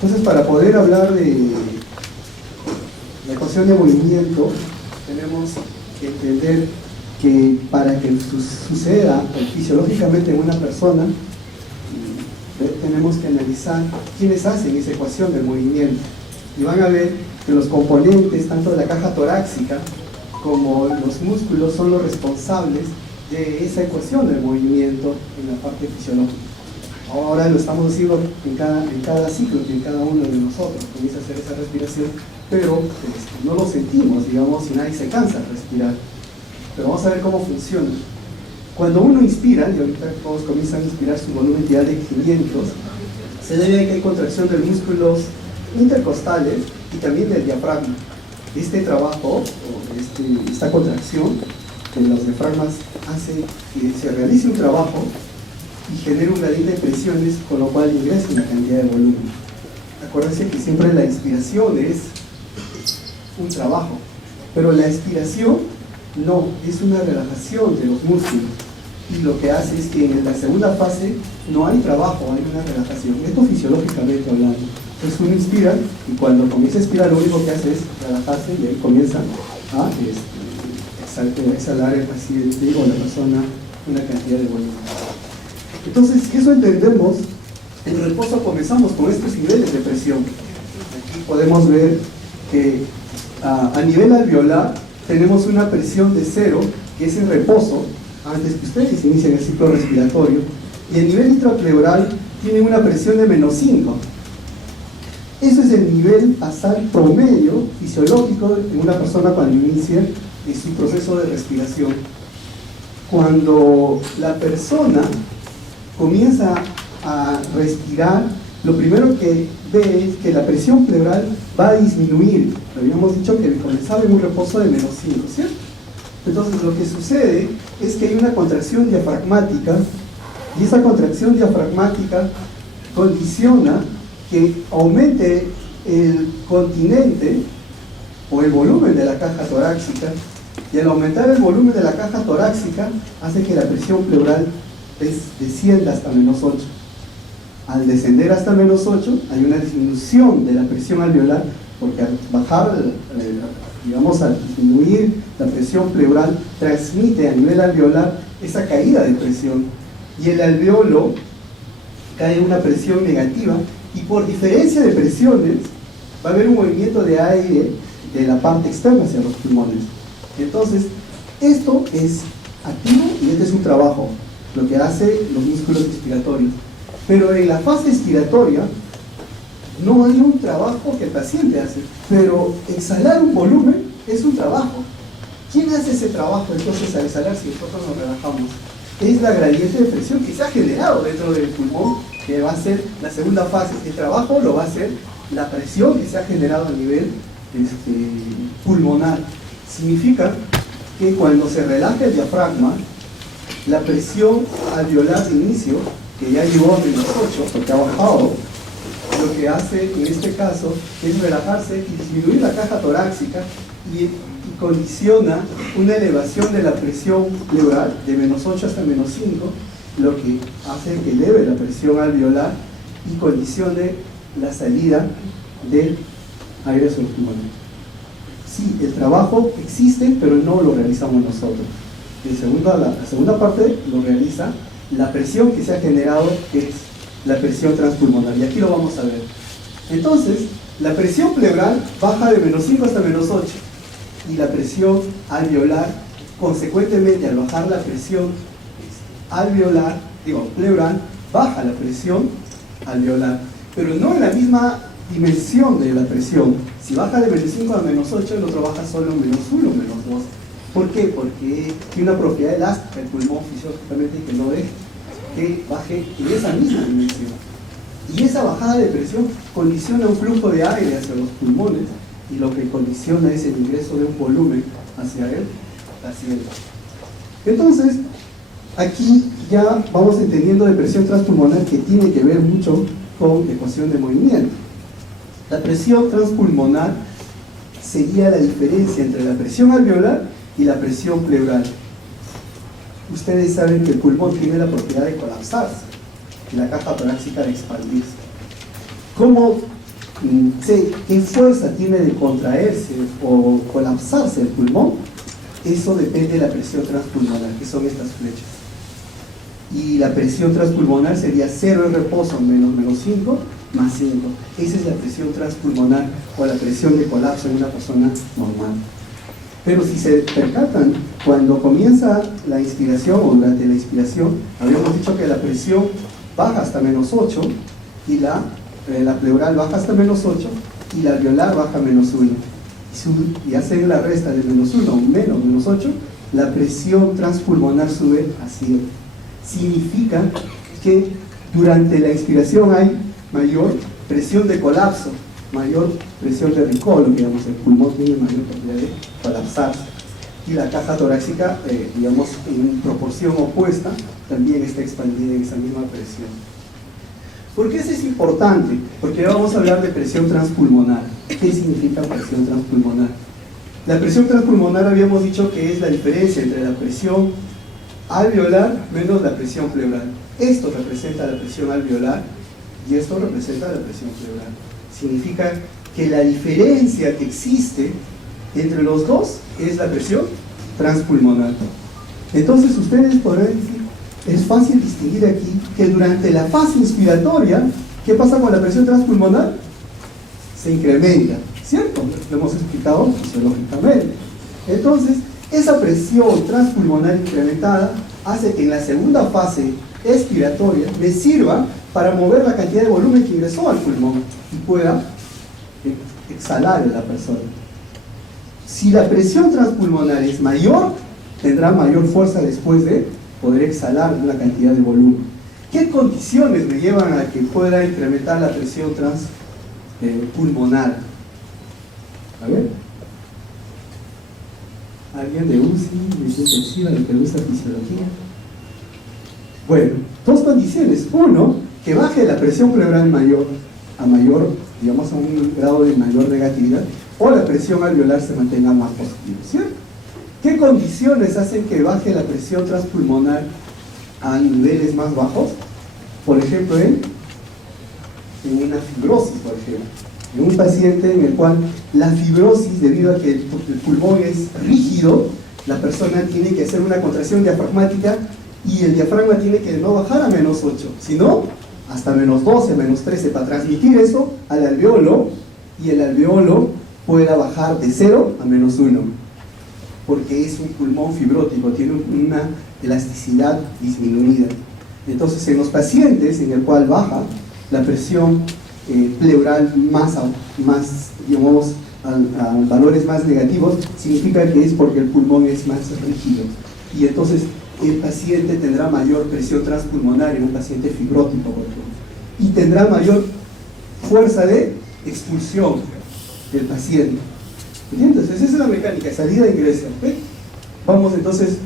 Entonces, para poder hablar de la ecuación de movimiento, tenemos que entender que para que suceda fisiológicamente en una persona, tenemos que analizar quiénes hacen esa ecuación del movimiento. Y van a ver que los componentes, tanto de la caja torácica como los músculos, son los responsables de esa ecuación del movimiento en la parte fisiológica. Ahora lo estamos haciendo en cada ciclo, en cada uno de nosotros comienza a hacer esa respiración, pero no lo sentimos, digamos, y nadie se cansa de respirar. Pero vamos a ver cómo funciona. Cuando uno inspira, y ahorita todos comienzan a inspirar su volumen ideal de 500, se debe a que hay contracción de músculos intercostales y también del diafragma. Este trabajo, esta contracción de los diafragmas hace que se realice un trabajo y genera un gradiente de presiones, con lo cual ingresa una cantidad de volumen. Acuérdense que siempre la inspiración es un trabajo, pero la expiración no, es una relajación de los músculos. Y lo que hace es que en la segunda fase no hay trabajo, hay una relajación. Esto fisiológicamente hablando. Entonces uno inspira y cuando comienza a expirar lo único que hace es relajarse y ahí comienza a exhalar el paciente o la persona una cantidad de volumen. Entonces, eso entendemos. En reposo comenzamos con estos niveles de presión. Aquí podemos ver que a nivel alveolar tenemos una presión de 0, que es en reposo, antes que ustedes inicien el ciclo respiratorio, y el nivel intrapleural tiene una presión de -5. Eso es el nivel basal promedio fisiológico de una persona cuando inicia su proceso de respiración. Cuando la persona comienza a respirar, lo primero que ve es que la presión pleural va a disminuir. Habíamos dicho que comenzaba en un reposo de -5, ¿cierto? Entonces lo que sucede es que hay una contracción diafragmática y esa contracción diafragmática condiciona que aumente el continente o el volumen de la caja torácica, y al aumentar el volumen de la caja torácica hace que la presión pleural descienda hasta -8. Al descender hasta -8 hay una disminución de la presión alveolar, porque al bajar, al disminuir la presión pleural, transmite a nivel alveolar esa caída de presión, y el alveolo cae en una presión negativa, y por diferencia de presiones va a haber un movimiento de aire de la parte externa hacia los pulmones. Entonces, esto es activo y este es un trabajo, lo que hace los músculos expiratorios. Pero en la fase expiratoria no hay un trabajo que el paciente hace, pero exhalar un volumen es un trabajo. ¿Quién hace ese trabajo entonces al exhalar si nosotros nos relajamos? Es la gradiente de presión que se ha generado dentro del pulmón, que va a ser la segunda fase. El trabajo lo va a hacer la presión que se ha generado a nivel pulmonar. Significa que cuando se relaja el diafragma, la presión alveolar de inicio, que ya llegó a -8 porque ha bajado, lo que hace en este caso es relajarse y disminuir la caja torácica y condiciona una elevación de la presión pleural de -8 hasta -5, lo que hace que eleve la presión alveolar y condicione la salida del aire hacia los pulmones. Sí, el trabajo existe, pero no lo realizamos nosotros. La segunda parte lo realiza la presión que se ha generado, que es la presión transpulmonar, y aquí lo vamos a ver. Entonces, la presión pleural baja de -5 hasta -8, y la presión alveolar, consecuentemente, al bajar la presión pleural, baja la presión alveolar, pero no en la misma dimensión de la presión. Si baja de -5 a -8, el otro baja solo en -1, -2. ¿Por qué? Porque tiene una propiedad elástica el pulmón fisiológicamente que no deja que baje en esa misma dimensión. Y esa bajada de presión condiciona un flujo de aire hacia los pulmones, y lo que condiciona es el ingreso de un volumen hacia el paciente. Entonces, aquí ya vamos entendiendo de presión transpulmonar, que tiene que ver mucho con ecuación de movimiento. La presión transpulmonar sería la diferencia entre la presión alveolar y la presión pleural. Ustedes saben que el pulmón tiene la propiedad de colapsarse y la caja torácica de expandirse. ¿Cómo sé qué fuerza tiene de contraerse o colapsarse el pulmón, eso depende de la presión transpulmonar, que son estas flechas. Y la presión transpulmonar sería 0 en reposo menos 5 más 5. Esa es la presión transpulmonar o la presión de colapso en una persona normal. Pero si se percatan, cuando comienza la inspiración o durante la inspiración, habíamos dicho que la presión baja hasta menos 8 y la pleural baja hasta menos 8 y la alveolar baja menos 1. Y hacen la resta de menos 1 menos 8, la presión transpulmonar sube a 7. Significa que durante la inspiración hay mayor presión de colapso, mayor presión de recall, digamos, el pulmón tiene mayor probabilidad de colapsarse. Y la caja torácica, digamos, en proporción opuesta, también está expandida en esa misma presión. ¿Por qué eso es importante? Porque vamos a hablar de presión transpulmonar. ¿Qué significa presión transpulmonar? La presión transpulmonar habíamos dicho que es la diferencia entre la presión alveolar menos la presión pleural. Esto representa la presión alveolar y esto representa la presión pleural. Significa que la diferencia que existe entre los dos es la presión transpulmonar. Entonces ustedes podrán decir, es fácil distinguir aquí que durante la fase inspiratoria, ¿qué pasa con la presión transpulmonar? Se incrementa, ¿cierto? Lo hemos explicado fisiológicamente. Entonces, esa presión transpulmonar incrementada hace que en la segunda fase expiratoria me sirva para mover la cantidad de volumen que ingresó al pulmón y pueda exhalar a la persona. Si la presión transpulmonar es mayor, tendrá mayor fuerza después de poder exhalar una cantidad de volumen. ¿Qué condiciones me llevan a que pueda incrementar la presión transpulmonar? A ver. ¿Alguien de UCI, de intensiva, de que le gusta fisiología? Bueno, dos condiciones. Uno, que baje la presión pleural a mayor, digamos a un grado de mayor negatividad, o la presión alveolar se mantenga más positiva, ¿cierto? ¿Qué condiciones hacen que baje la presión transpulmonar a niveles más bajos? Por ejemplo, en una fibrosis, por ejemplo. En un paciente en el cual la fibrosis, debido a que el pulmón es rígido, la persona tiene que hacer una contracción diafragmática y el diafragma tiene que no bajar a menos 8, sino hasta menos 12, menos 13, para transmitir eso al alveolo y el alveolo pueda bajar de 0 a menos 1, porque es un pulmón fibrótico, tiene una elasticidad disminuida. Entonces, en los pacientes en el cual baja la presión pleural más digamos, a valores más negativos, significa que es porque el pulmón es más rígido. Y entonces el paciente tendrá mayor presión transpulmonar en un paciente fibrótico, por ejemplo, y tendrá mayor fuerza de expulsión del paciente. ¿Entiendes? Esa es la mecánica, salida e ingreso. ¿Okay? Vamos entonces